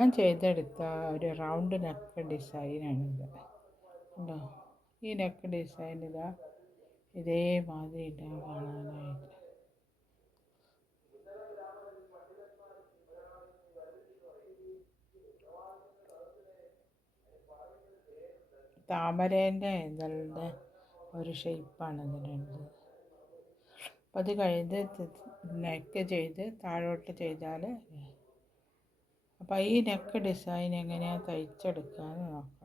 ഞാൻ ചെയ്തെടുത്ത ഒരു റൗണ്ട് നെക്ക് ഡിസൈനാണിത്. കണ്ടോ? ഈ നെക്ക് ഡിസൈൻ ഇതാ ഇതേമാതിരി ഉണ്ടാവും കാണാനായിട്ട്. താമരേൻ്റെ ഇതളുടെ ഒരു ഷേപ്പാണ് ഇതിനുള്ളത്. അപ്പം അത് കഴിഞ്ഞ് നെക്ക് ചെയ്ത് താഴോട്ട് ചെയ്താൽ, അപ്പം ഈ നെക്ക് ഡിസൈൻ എങ്ങനെയാണ് തയ്ച്ചെടുക്കാമെന്ന് നോക്കാം.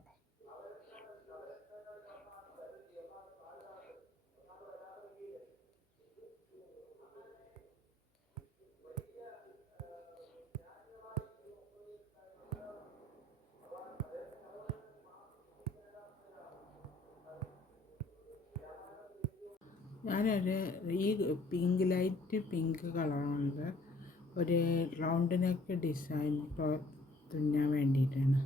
ഞാനൊരു ഈ ലൈറ്റ് പിങ്ക് കളറുണ്ട് ഒരു റൗണ്ട് നെക്ക് ഡിസൈൻ ഇപ്പോൾ തുന്നാൻ വേണ്ടിയിട്ടാണ്.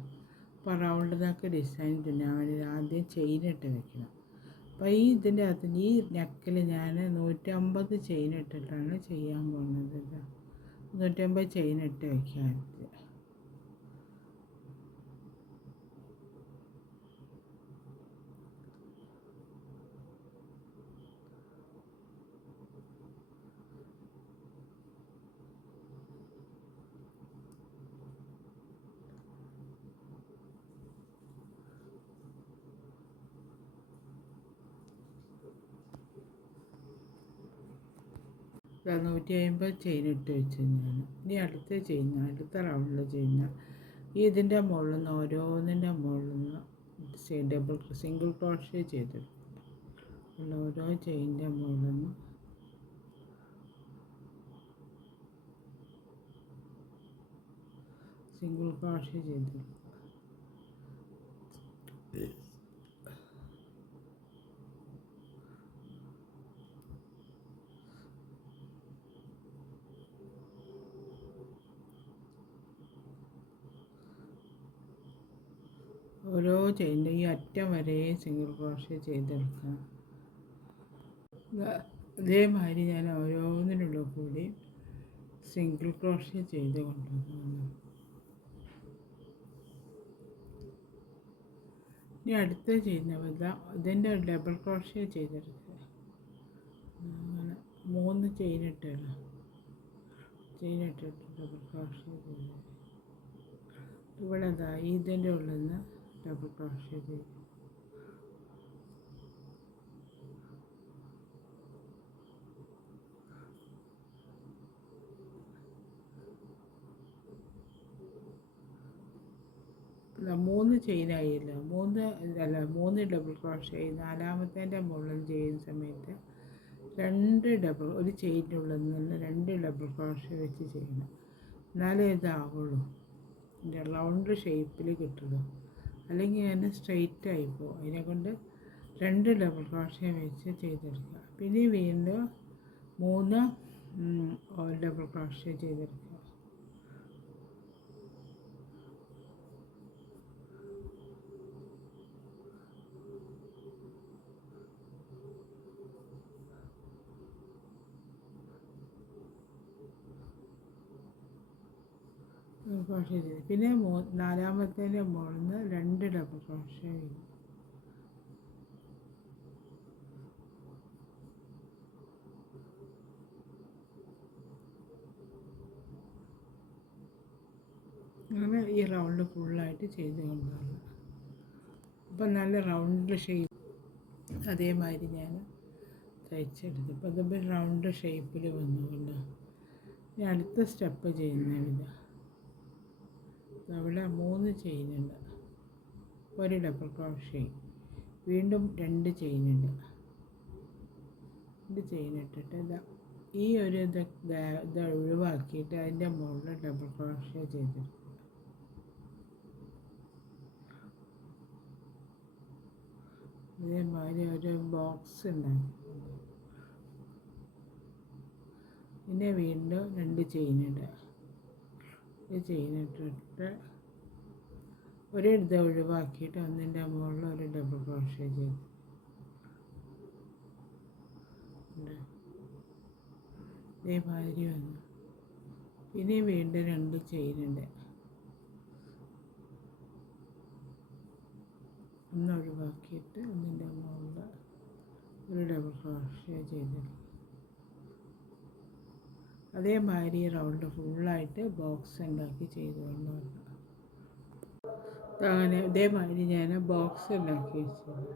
അപ്പോൾ റൗണ്ട് നെക്ക് ഡിസൈൻ തുന്നാൻ വേണ്ടി ആദ്യം ചെയിനിട്ട് വെക്കണം. അപ്പോൾ ഇതിൻ്റെ അകത്ത് ഈ നെക്കിൽ ഞാൻ 150 ചെയിൻ ഇട്ടിട്ടാണ് ചെയ്യാൻ പോകുന്നത്. 150 ചെയിൻ ഇട്ട് വയ്ക്കാൻ. ഇതാ 150 ചെയിൻ ഇട്ട് വെച്ച് ഞാൻ ഇനി അടുത്ത റൗണ്ടിൽ ചെയ്യുന്ന ഇതിൻ്റെ മുകളിൽ നിന്ന് ഓരോന്നിൻ്റെ മുകളിൽ നിന്ന് സിംഗിൾ ക്രോഷ്യ ചെയ്തെടുക്കും. ഓരോ ചെയിൻ്റെ മുകളിൽ നിന്ന് സിംഗിൾ ക്രോഷ്യ ചെയ്തെടുക്കും. ഓരോ ചെയിൻ്റെ ഈ അറ്റം വരെ സിംഗിൾ ക്രോഷ്യ ചെയ്തെടുക്കണം. അതേമാതിരി ഞാൻ ഓരോന്നിനുള്ള കൂടി സിംഗിൾ ക്രോഷ്യ ചെയ്ത് കൊണ്ടുവന്നു. ഇനി അടുത്ത് ചെയ്യുന്ന ഇതിൻ്റെ ഡബിൾ ക്രോഷ്യ ചെയ്തെടുക്കുക. അങ്ങനെ 3 ചെയിനിട്ടിട്ട് ഡബിൾ ക്രോഷ്യ ചെയ്ത് ഇവിടെ ഇതിൻ്റെ ഉള്ളിൽ നിന്ന് ഡബിൾ ക്രോഷ്യ ചെയ്ത് മൂന്ന് ചെയിനായില്ല, 3 ഡബിൾ ക്രോഷ്യ. നാലാമത്തേൻ്റെ മുകളിൽ ചെയ്യുന്ന സമയത്ത് ഒരു ചെയിൻ്റെ ഉള്ളിൽ നിന്ന് 2 ഡബിൾ ക്രോഷ്യ വെച്ച് ചെയ്യണം. എന്നാലേ ഇതാവുള്ളൂ, റൗണ്ട് ഷേപ്പിൽ കിട്ടുള്ളൂ. അല്ലെങ്കിൽ അതിന് സ്ട്രെയിറ്റ് ആയിപ്പോവും. അതിനെക്കൊണ്ട് 2 ഡബിൾ ക്രോഷ്യ വെച്ച് ചെയ്തെടുക്കുക. പിന്നെ വീണ്ടും 3 ഡബിൾ ക്രോഷ്യ ചെയ്തെടുക്കുക. ക്രോഷ്യ ചെയ്ത് പിന്നെ നാലാമത്തേൻ്റെ മുകളിൽ നിന്ന് 2 ഡബിൾ ക്രോഷ്യ ചെയ്യും. അങ്ങനെ ഈ റൗണ്ട് ഫുള്ളായിട്ട് ചെയ്ത് കൊണ്ടുവരണം. അപ്പം നല്ല റൗണ്ട് ഷേപ്പ് അതേമാതിരി ഞാൻ തയ്ച്ചെടുത്തു. അപ്പോൾ അതിപ്പോൾ റൗണ്ട് ഷേപ്പിൽ വന്നുകൊണ്ട് ഇനി അടുത്ത സ്റ്റെപ്പ് ചെയ്യുന്നതില്ല. അവിടെ 3 ചെയിനുണ്ട്, 1 ഡബിൾ ക്രോഷ്യ, വീണ്ടും 2 ചെയിനുണ്ട്. 2 ചെയിനിട്ടിട്ട് ഈ ഒരു ഇത് ഒഴിവാക്കിയിട്ട് അതിൻ്റെ മുകളിൽ ഡബിൾ ക്രോഷ്യ ചെയ്തെടുക്കും. ഇതേമാതിരി ഒരു ബോക്സ് ഉണ്ടാക്കി. പിന്നെ വീണ്ടും 2 ചെയിനിടുക. ഈ ചെയിനിട്ടിട്ട് ഇത് ഒഴിവാക്കിയിട്ട് ഒന്നിൻ്റെ മുകളിൽ ഒരു ഡബിൾ ക്രോഷ്യ ചെയ്ത് ഇതേമാതിരി വന്നു. പിന്നെ വീണ്ടും 2 ചെയിനുണ്ട്. ഒന്ന് ഒഴിവാക്കിയിട്ട് അതിൻ്റെ മുകളിൽ ഒരു ഡബിൾ ക്രോഷ്യ ചെയ്തെടുക്കും. അതേമാതിരി റൗണ്ട് ഫുള്ളായിട്ട് ബോക്സ് ഉണ്ടാക്കി ചെയ്തുകൊണ്ട് വരണം. അങ്ങനെ ഇതേമാതിരി ഞാൻ ബോക്സ് ഉണ്ടാക്കി വെച്ചത്.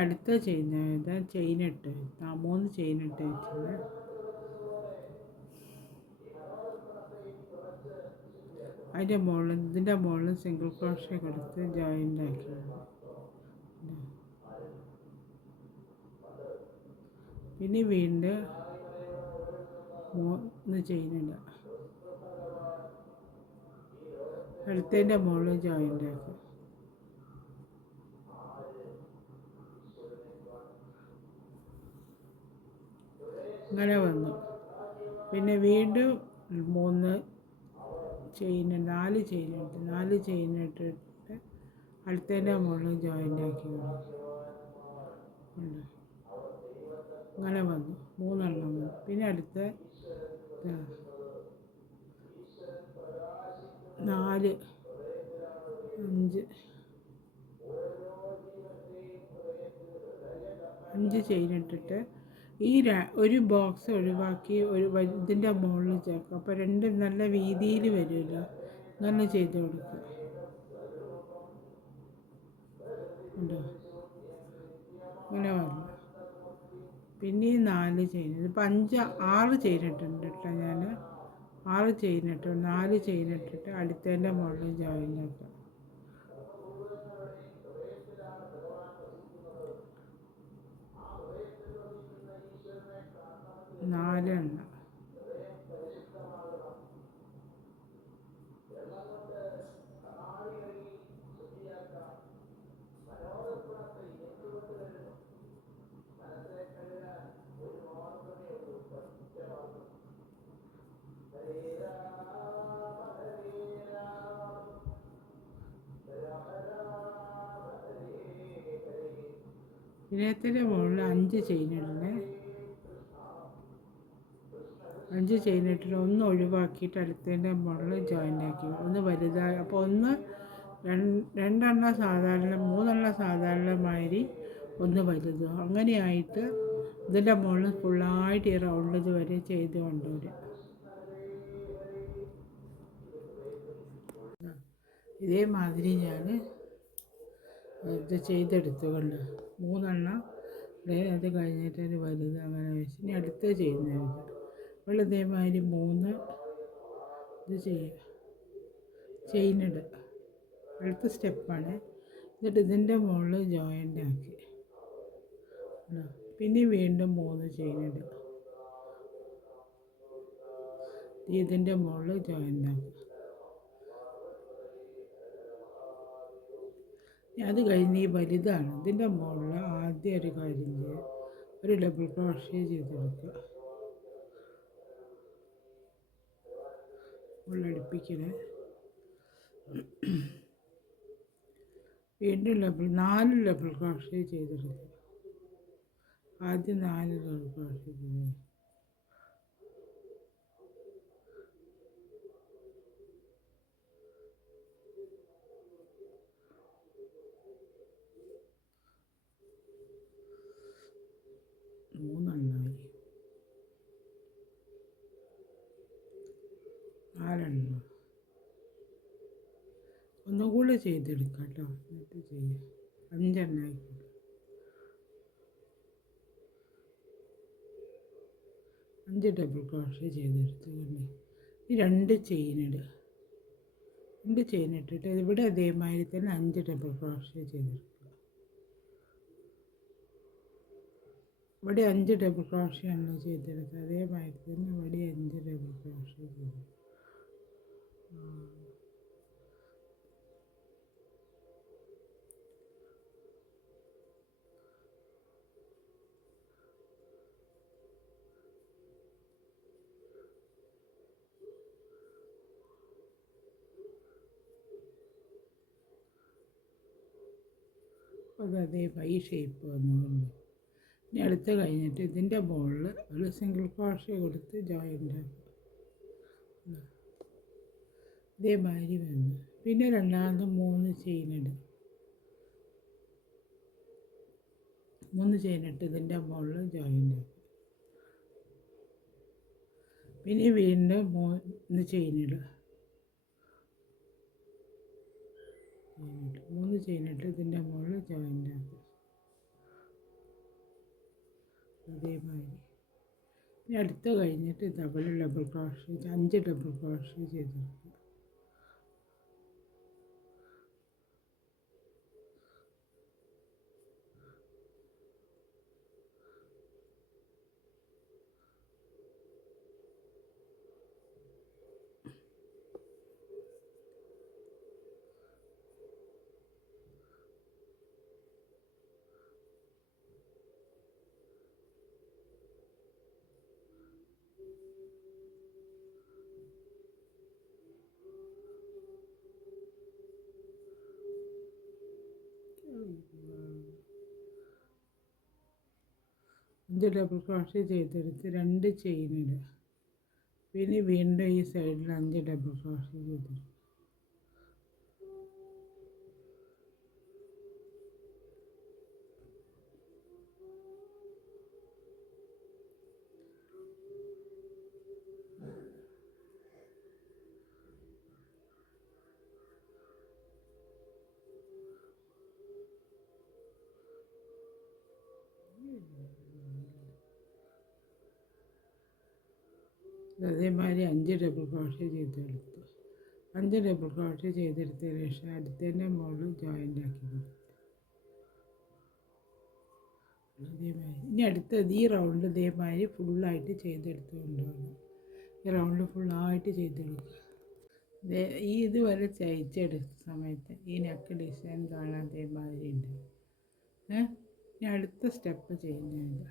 അടുത്ത ചെയ്യുന്നത് ചെയിനിട്ട് 3 ചെയിനിട്ട് വെച്ചിട്ട് അതിൻ്റെ മുകളിൽ ഇതിൻ്റെ മുകളിൽ സിംഗിൾ ക്രോഷ്യ കൊടുത്ത് ജോയിൻ്റ് ആക്കി. പിന്നെ വീണ്ടും 3 ചെയിനിടുക. അടുത്തതിൻ്റെ മുകളിൽ ജോയിൻ്റ് ആക്കുക. അങ്ങനെ വന്നു. പിന്നെ വീണ്ടും 4 ചെയിനിട്ടിട്ട് അടുത്തതിൻ്റെ മുകളിൽ ജോയിൻ്റ് ആക്കി. അങ്ങനെ വന്നു 3 വന്നു. പിന്നെ അടുത്ത 4 5 ചെയിനിട്ടിട്ട് ഈ ഒരു ബോക്സ് ഒഴിവാക്കി ഇതിൻ്റെ മുകളിൽ ചേർക്കുക. അപ്പോൾ 2 നല്ല വീതിയിൽ വരുമല്ലോ. അങ്ങനെ ചെയ്ത് കൊടുക്കുക. ഉണ്ടോ? അങ്ങനെ വന്നു. പിന്നെ 4 ചെയിൻ, ഇപ്പം 6 ചെയിനിട്ടുണ്ട് കേട്ടോ. ഞാൻ 6 ചെയിനിട്ട് 4 ചെയിനിട്ടിട്ട് അടുത്തതിൻ്റെ മുകളിൽ ജോയിൻ ആക്കുക. 4 എണ്ണം. ഇതിനകത്തിൻ്റെ മുകളിൽ 5 ചെയിനിടണേ. 5 ചെയിനിട്ടിട്ട് ഒന്ന് ഒഴിവാക്കിയിട്ട് അടുത്തതിൻ്റെ മുകളിൽ ജോയിൻ്റ് ആക്കി. ഒന്ന് വലുതായി. അപ്പോൾ 2 സാധാരണ 3 സാധാരണ മാതിരി ഒന്ന് വലുതും അങ്ങനെയായിട്ട് ഇതിൻ്റെ മുകളിൽ ഫുള്ളായിട്ട് ഈ റൗണ്ട് ഇതുവരെ ചെയ്ത് കൊണ്ടുവരും. ഇതേമാതിരി ഞാൻ ഇത് ചെയ്തെടുത്തുകൊണ്ട് 3 അത് കഴിഞ്ഞിട്ട് ഒരു വലുത് അങ്ങനെ വെച്ച് ഇനി അടുത്ത് ചെയ്യുന്നത് അപ്പോൾ ഇതേമാതിരി 3 ഇത് ചെയ്യുക. ചെയിനിടുക. അടുത്ത സ്റ്റെപ്പാണ്. എന്നിട്ട് ഇതിൻ്റെ മുകളിൽ ജോയിൻ്റ് ആക്കി. പിന്നെ വീണ്ടും 3 ചെയിനിടുക. ഇതിൻ്റെ മുകളിൽ ജോയിൻ്റ് ആക്കുക. അത് കഴിഞ്ഞ് ഈ വലുതാണ്. ഇതിൻ്റെ മുകളിൽ ആദ്യം ഒരു കാര്യം ചെയ്യുക, ഒരു ഡബിൾ ക്രോഷ്യ ചെയ്തെടുക്കുക. ഉള്ളടുപ്പിക്കണേ. വീണ്ടും 4 ഡബിൾ ക്രോഷ്യ ചെയ്തെടുക്കുക. ആദ്യം 4 ഡബിൾ ക്രോഷ്യ ചെയ്ത് മൂന്നെണ്ണമായി. 4 ഒന്നും കൂടെ ചെയ്തെടുക്കാം കേട്ടോ. എന്നിട്ട് ചെയ്യാം. 5 ആയിക്കോട്ടെ. 5 ഡബിൾ ക്രോഷ്യ ചെയ്തെടുത്തുകൊണ്ട് ഈ 2 ചെയിനിടുക. 2 ചെയിനിട്ടിട്ട് ഇവിടെ അതേമാതിരി തന്നെ 5 ഡബിൾ ക്രോഷ്യ ചെയ്തെടുക്കുക. ഇവിടെ 5 ഡബിൾ ക്രോഷ്യയാണല്ലോ ചെയ്തെടുത്തത്. അതേമാതിരി തന്നെ ഇവിടെ 5 ഡബിൾ ക്രോഷ്യ ചെയ്തു. അതേ പൈ ഷേപ്പ് വന്നുകൊണ്ട് ഇനി അടുത്ത് കഴിഞ്ഞിട്ട് ഇതിൻ്റെ മുകളിൽ ഒരു സിംഗിൾ ക്രോഷ്യ കൊടുത്ത് ജോയിൻ്റ് ആക്കുക. ഇതേമാതിരി വന്നു. പിന്നെ രണ്ടാമത് 3 ചെയിനിടുക. 3 ചെയിനിട്ട് ഇതിൻ്റെ മുകളിൽ ജോയിൻ്റ് ആക്കുക. പിന്നെ വീണ്ടും 3 ചെയിനിടുക. 3 ചെയിനിട്ട് ഇതിൻ്റെ മുകളിൽ ജോയിൻ്റ് ആക്കുക. അതേമാതിരി ഇനി അടുത്ത കഴിഞ്ഞിട്ട് ഡബിൾ ക്രോഷേ 5 ഡബിൾ ക്രോഷേ ചെയ്തെടുക്കുക. അഞ്ച് ഡബിൾ ക്രോഷേ ചെയ്തെടുത്ത് 2 ചെയിനിടുക. പിന്നെ വീണ്ടും ഈ സൈഡിൽ 5 ഡബിൾ ക്രോഷേ ചെയ്തെടുക്കുക. അതേമാതിരി 5 ഡബിൾ ക്രോഷേ ചെയ്തെടുത്തു. 5 ഡബിൾ ക്രോഷേ ചെയ്തെടുത്തതിന് ശേഷം അടുത്തതിൻ്റെ മുകളിൽ ജോയിൻ്റ് ആക്കി കൊടുത്തു. അതേമാതിരി ഇനി അടുത്തത് ഈ റൗണ്ട് ഇതേമാതിരി ഫുള്ളായിട്ട് ചെയ്തെടുത്ത് കൊണ്ടുപോകണം. ഈ റൗണ്ട് ഫുള്ളായിട്ട് ചെയ്തെടുക്കുക. ഈ ഇതുവരെ തയ്ച്ചെടുത്ത സമയത്ത് ഈ നെക്ക് ഡിസൈൻ കാണാൻ അതേമാതിരി ഉണ്ട്. ഇനി അടുത്ത സ്റ്റെപ്പ് ചെയ്യുന്നില്ല.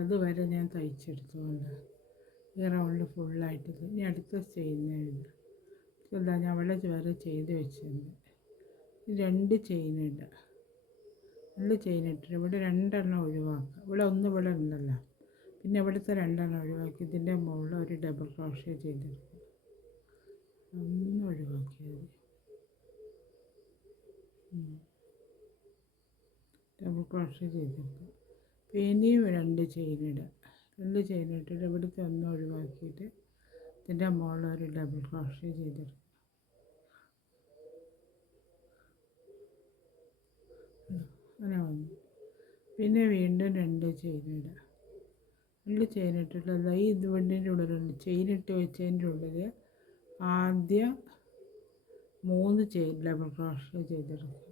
അതുവരെ ഞാൻ തയ്ച്ചെടുത്തുകൊണ്ട് ഈ റൗണ്ട് ഫുള്ളായിട്ട് ഇനി അടുത്ത ചെയ്യുന്നില്ല. എന്താ ഞാൻ അവിടെ വരെ ചെയ്ത് വെച്ചിട്ടുണ്ട്. 2 ചെയിനിടുക. 2 ചെയിനിട്ടിട്ട് ഇവിടെ 2 ഒഴിവാക്കുക. ഇവിടെ ഇവിടെ ഉണ്ടല്ലോ. പിന്നെ ഇവിടുത്തെ 2 ഒഴിവാക്കി ഇതിൻ്റെ മുകളിൽ ഒരു ഡബിൾ ക്രോഷേ ചെയ്തെടുക്കുക. ഒഴിവാക്കിയത് ഡബിൾ ക്രോഷേ ചെയ്തെടുക്കുക. പിന്നെയും 2 ചെയിനിടുക. 2 ചെയിനിട്ടിട്ട് ഇവിടുത്തെ 1 ഒഴിവാക്കിയിട്ട് ഇതിൻ്റെ മുകളിൽ ഒരു ഡബിൾ ക്രോഷേ ചെയ്തെടുക്കുക. അങ്ങനെ വന്നു. പിന്നെ വീണ്ടും 2 ചെയിനിടുക. 2 ചെയിനിട്ടിട്ടുള്ള ഈ ഇതിൻ്റെ ഉള്ളിലുണ്ട് ചെയിനിട്ട് വെച്ചതിൻ്റെ ഉള്ളിൽ ആദ്യം 3 ഡബിൾ ക്രോഷേ ചെയ്തെടുക്കുക.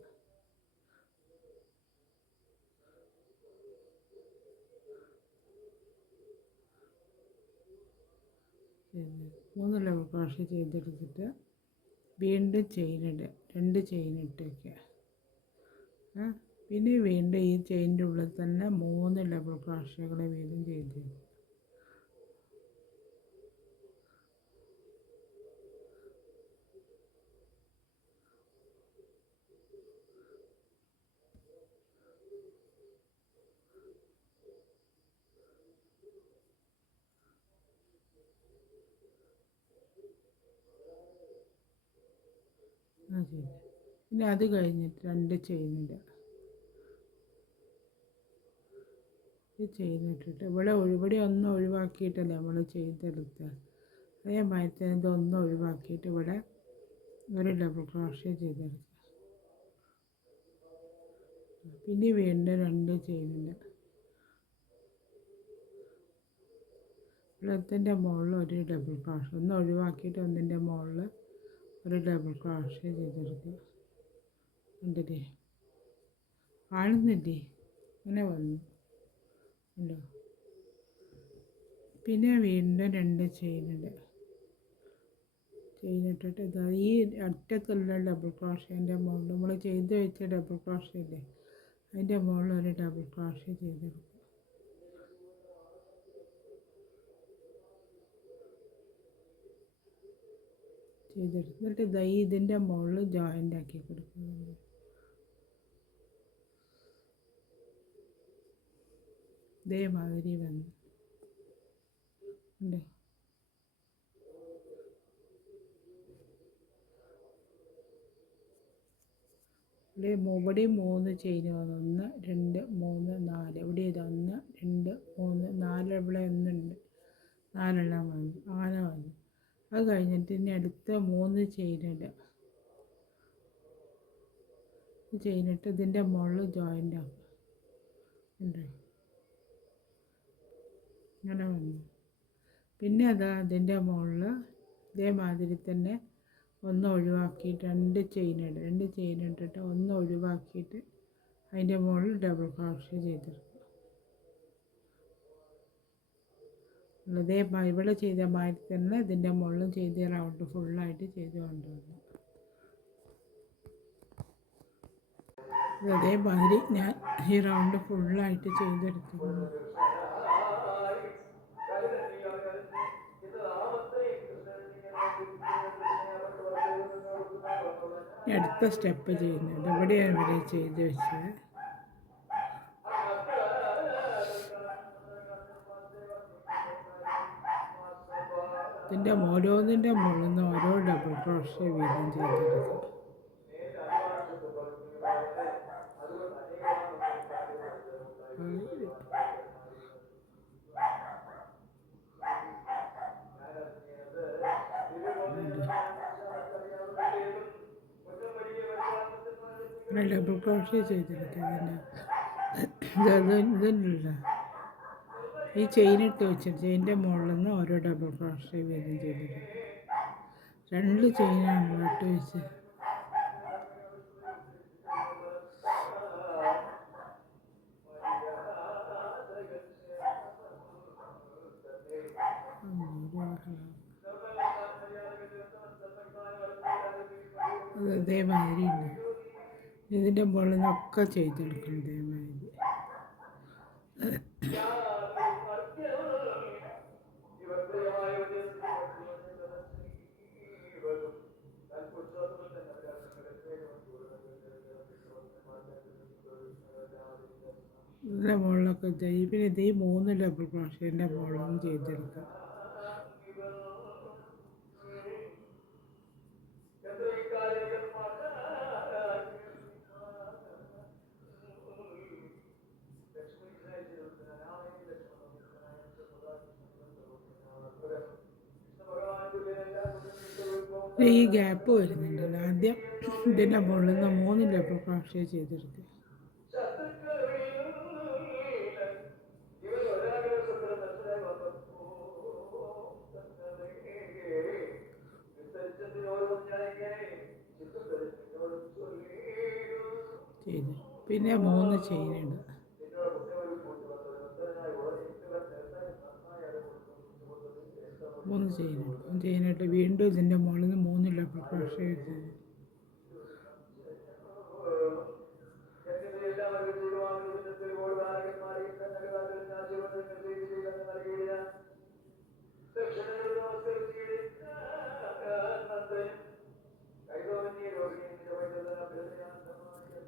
മൂന്ന് ഡബിൾ ക്രോഷേ ചെയ്തെടുത്തിട്ട് വീണ്ടും ചെയിനിടുക. 2 ചെയിനിട്ട് വയ്ക്കുക. പിന്നെ വീണ്ടും ഈ ചെയിനിൻ്റെ ഉള്ളിൽ തന്നെ 3 ഡബിൾ ക്രോഷകൾ വീണ്ടും ചെയ്ത് പിന്നെ അത് കഴിഞ്ഞിട്ട് 2 ചെയിനിടുക. ഈ ചെയിനിട്ടിട്ട് ഇവിടെ 1 ഒഴിവാക്കിയിട്ടല്ലേ നമ്മൾ ചെയ്തെടുക്കുക. അതേമാതിരി തന്നെ ഇതൊന്ന് ഒഴിവാക്കിയിട്ട് ഇവിടെ ഒരു ഡബിൾ ക്രോഷേ ചെയ്തെടുക്കുക. പിന്നെ വീണ്ടും 2 ചെയിനിടുക. ഇവിടത്തിൻ്റെ മുകളിൽ ഒരു ഡബിൾ ക്രോഷേ ഒന്ന് ഒഴിവാക്കിയിട്ട് ഒന്നിൻ്റെ മുകളിൽ ഒരു ഡബിൾ ക്രോഷേ ചെയ്തെടുക്കുക. കണ്ടില്ലേ? കാണുന്നില്ലേ? അങ്ങനെ വന്നു ഉണ്ടോ? പിന്നെ വീണ്ടും 2 ചെയിനിടുക. ചെയിനിട്ടിട്ട് ഇതാ ഈ അറ്റത്തുള്ള ഡബിൾ ക്രോഷേൻ്റെ മുകളിൽ നമ്മൾ ചെയ്ത് വെച്ച ഡബിൾ ക്രോഷേ ഇല്ലേ അതിൻ്റെ മുകളിൽ ഒരു ഡബിൾ ക്രോഷേ ചെയ്തെടുക്കുക. ചെയ്തെടുത്തിട്ട് ഇതാ ഇതിൻ്റെ മുകളിൽ ജോയിൻ്റ് ആക്കി കൊടുക്കുന്നുണ്ട്. ഇതേമാതിരി വന്നു ഉണ്ട്. ഇവിടെ 3 ചെയിൻ വന്നു. 1 2 3 4. ഇവിടെ ഇത് 1 2 3 4. ഇവിടെ ഒന്നുണ്ട്, 4 വന്നു. അങ്ങനെ വന്നു. അത് കഴിഞ്ഞിട്ട് ഇനി അടുത്ത 3 ചെയിനിട്ട് ഇതിൻ്റെ മുകളിൽ ജോയിൻ്റ് ആക്കും. ഉണ്ട് ഇങ്ങനെ വന്നു. പിന്നെ അതാ അതിൻ്റെ മുകളിൽ ഇതേമാതിരി തന്നെ ഒന്ന് ഒഴിവാക്കിയിട്ട് 2 ചെയിൻ ഇട്ടിട്ട് ഒന്ന് ഒഴിവാക്കിയിട്ട് അതിൻ്റെ മുകളിൽ ഡബിൾ ക്രോഷ്യ ചെയ്തെടുക്കും. ഇതേമാതിരി ഇവിടെ ചെയ്ത മാതിരി തന്നെ ഇതിൻ്റെ മുകളിലും ചെയ്ത് റൗണ്ട് ഫുള്ളായിട്ട് ചെയ്ത് കൊണ്ടുവന്നു. അതേമാതിരി ഞാൻ ഈ റൗണ്ട് ഫുള്ളായിട്ട് ചെയ്തെടുക്കുന്നു. അടുത്ത സ്റ്റെപ്പ് ചെയ്യുന്നുണ്ട്. ഇവിടെയാണ് ഇവിടെ ചെയ്ത് വെച്ചത്. ഇതിൻ്റെ ഓരോന്നിൻ്റെ മുകളിൽ നിന്ന് ഓരോ ഡബിൾ ക്രോഷ്യ വീതം ചെയ്തെടുക്കും. ഡബിൾ ക്രോഷ്യ ചെയ്തെടുക്കുക. ഇതല്ല ഈ ചെയിൻ ഇട്ട് വെച്ചിട്ട് ചെയിൻ്റെ മുകളിൽ നിന്ന് ഓരോ ഡബിൾ ക്രോഷ്യ വീതം ചെയ്തെടുക്കുക. 2 ചെയിനാണ് ഇട്ട് വെച്ച്. അതേമാതിരി ഉണ്ട്. ഇതിൻ്റെ മുകളിൽ നിന്നൊക്കെ ചെയ്തെടുക്കണം ഇതേമാതിരി. ഇതിൻ്റെ മുകളിലൊക്കെ ചെയ്യും. പിന്നെ ഇത് 3 ഡബിൾ ക്രോഷ്യേൻ്റെ മുകളിലും ചെയ്തെടുക്കാം. ഈ ഗ്യാപ്പ് വരുന്നുണ്ടല്ലോ, ആദ്യം ഇതിൻ്റെ മുകളിൽ നിന്ന് 3 ഡബിൾ ക്രോഷ്യ ചെയ്തെടുക്കുക. പിന്നെ 3 ചെയിനുണ്ട്. ചെയിനിട്ട് വീണ്ടും ഇതിൻ്റെ മുകളിൽ നിന്ന് 3 ഡബിൾ ക്രോഷ്യ ചെയ്ത്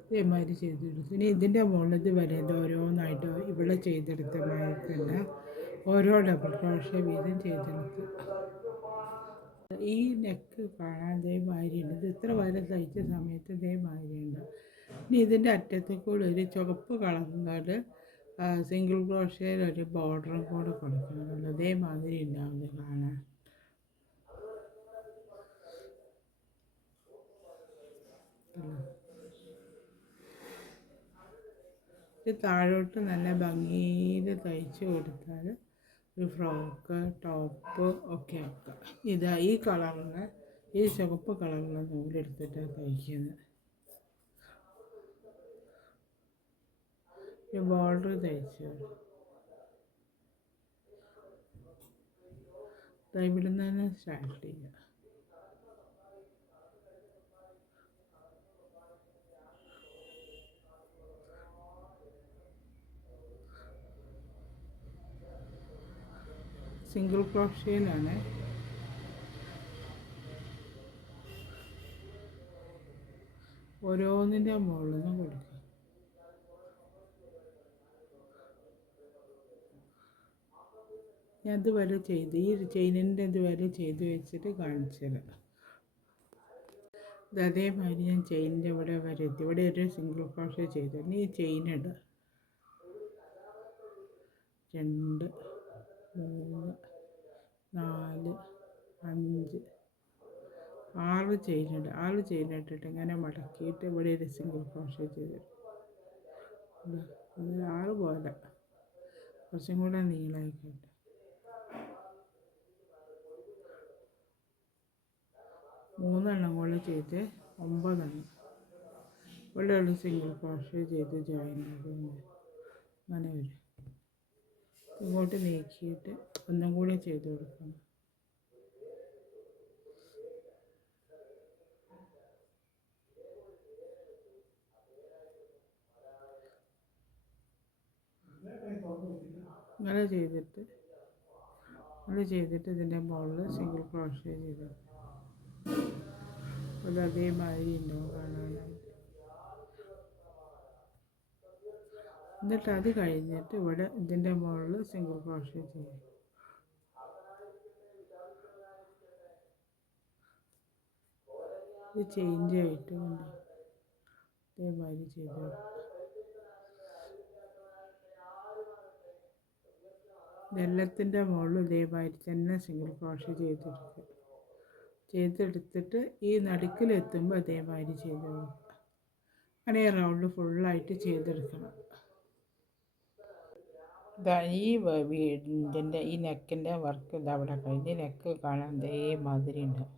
ഇതേമാതിരി ചെയ്തെടുത്തു. ഇനി ഇതിൻ്റെ മുകളിൽ വരെ ഓരോന്നായിട്ട് ഇവിടെ ചെയ്തെടുത്ത മാതിരി തന്നെ ഓരോ ഡബിൾ ക്രോഷ്യ വീതം ചെയ്തെടുത്ത്. ഈ നെക്ക് കാണാൻ ഇതേമാതിരിയുണ്ട്. ഇത് ഇത്ര വരെ തയ്ച്ച സമയത്ത് ഇതേമാതിരിയുണ്ട്. ഇനി ഇതിൻ്റെ അറ്റത്തിൽ കൂടെ ഒരു ചുവപ്പ് കളറുന്നത് സിംഗിൾ ക്രോഷ്യയിൽ ഒരു ബോർഡറും കൂടെ കൊടുക്കുന്നുണ്ട്. അതേമാതിരി ഉണ്ടാവുന്നത് കാണാൻ. ഇത് താഴോട്ട് നല്ല ഭംഗിയിൽ തയ്ച്ച് കൊടുത്താൽ ഒരു ഫ്രോക്ക് ടോപ്പ് ഒക്കെ ആക്കാം. ഇതാ ഈ കളറിന് ഈ ചുവപ്പ് കളറിലെ നൂലെടുത്തിട്ടാണ് തയ്ക്കുന്നത്. ഈ ബോർഡർ തയ്ച്ചു ഇവിടുന്ന് തന്നെ സ്റ്റാർട്ട് ചെയ്യുക. സിംഗിൾ ക്രോഷ്യയിലാണ്. ഓരോന്നിൻ്റെ മുകളിൽ നിന്ന് കൊടുക്കുക. ഞാൻ ഇതുവരെ ചെയ്ത് ഈ ചെയിനിൻ്റെ ഇതുവരെ ചെയ്ത് വെച്ചിട്ട് കാണിച്ചു തരാം. ഇത് അതേമാതിരി ഞാൻ ചെയിനിൻ്റെ ഇവിടെ വരെ എത്തി. ഇവിടെ ഒരു സിംഗിൾ ക്രോഷേ ചെയ്തു. ഇനി ഈ ചെയിൻ ഇടുക. 2 3 4 5 6 ചെയിനിടുക. 6 ചെയിനിട്ടിട്ട് ഇങ്ങനെ മടക്കിയിട്ട് ഇവിടെ ഒരു സിംഗിൾ ക്രോഷേ ചെയ്ത് അത് 6 പോലെ കുറച്ചും കൂടെ നീളമായിക്കോട്ടെ. 3 എണ്ണം കൂടെ ചെയ്ത് 9 എണ്ണം ഇവിടെ ഒരു സിംഗിൾ ക്രോഷേ ചെയ്ത് ജോയിൻ ചെയ്ത് അങ്ങനെ വരും. ഇങ്ങോട്ട് നീക്കിയിട്ട് ഒന്നും കൂടി ചെയ്ത് കൊടുക്കണം. ഇങ്ങനെ ചെയ്തിട്ട് ഇതിൻ്റെ മുകളിൽ സിംഗിൾ ക്രോഷേ ചെയ്ത് അത് അതേമാതിരി ഉണ്ടാവും കാണാനായിട്ട്. എന്നിട്ട് അത് കഴിഞ്ഞിട്ട് ഇവിടെ ഇതിൻ്റെ മുകളിൽ സിംഗിൾ ക്രോഷേ ചെയ്യും. ഇത് ചേഞ്ച് ആയിട്ട് ഇതേമാതിരി ചെയ്ത് വെള്ളത്തിൻ്റെ മുകളിൽ ഇതേമാതിരി തന്നെ സിംഗിൾ ക്രോഷേ ചെയ്തെടുത്തിട്ട് ഈ നടുക്കിലെത്തുമ്പോൾ അതേമാതിരി ചെയ്ത് കൊടുക്കുക. അങ്ങനെ റൗണ്ട് ഫുള്ളായിട്ട് ചെയ്തെടുക്കണം. ഈ ഇതിൻ്റെ ഈ നെക്കിൻ്റെ വർക്ക് ഇതവിടെ കഴിഞ്ഞ് നെക്ക് കാണാൻ ഇതേമാതിരി ഉണ്ടാവും.